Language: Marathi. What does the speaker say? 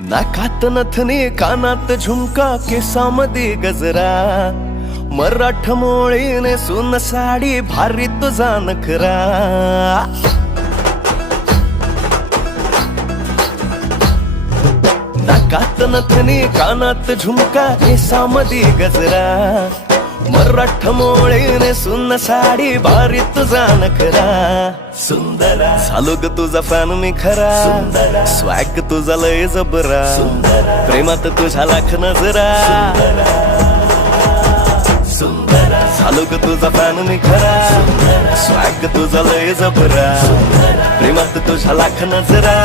नाकात नथने कानात झुमका केसामध्ये गजरा. मराठ मोळीने सुन साडी भारी तुझा नखरा नाकात नथने कानात झुमका केसामध्ये गजरा. मराठ मोळीने सुन साडी भारी तुझा नखरा सुंदरा. झालो ग तुझा फॅन मी खरा. सुंदरा. स्वॅग तुझा लय जबरा. सुंदरा. प्रेमात तुझ्या लाख नजरा. सुंदरा. झालो ग तुझा फॅन मी खरा. स्वॅग तुझा लय जबरा. प्रेमात तुझ्या लाख नजरा.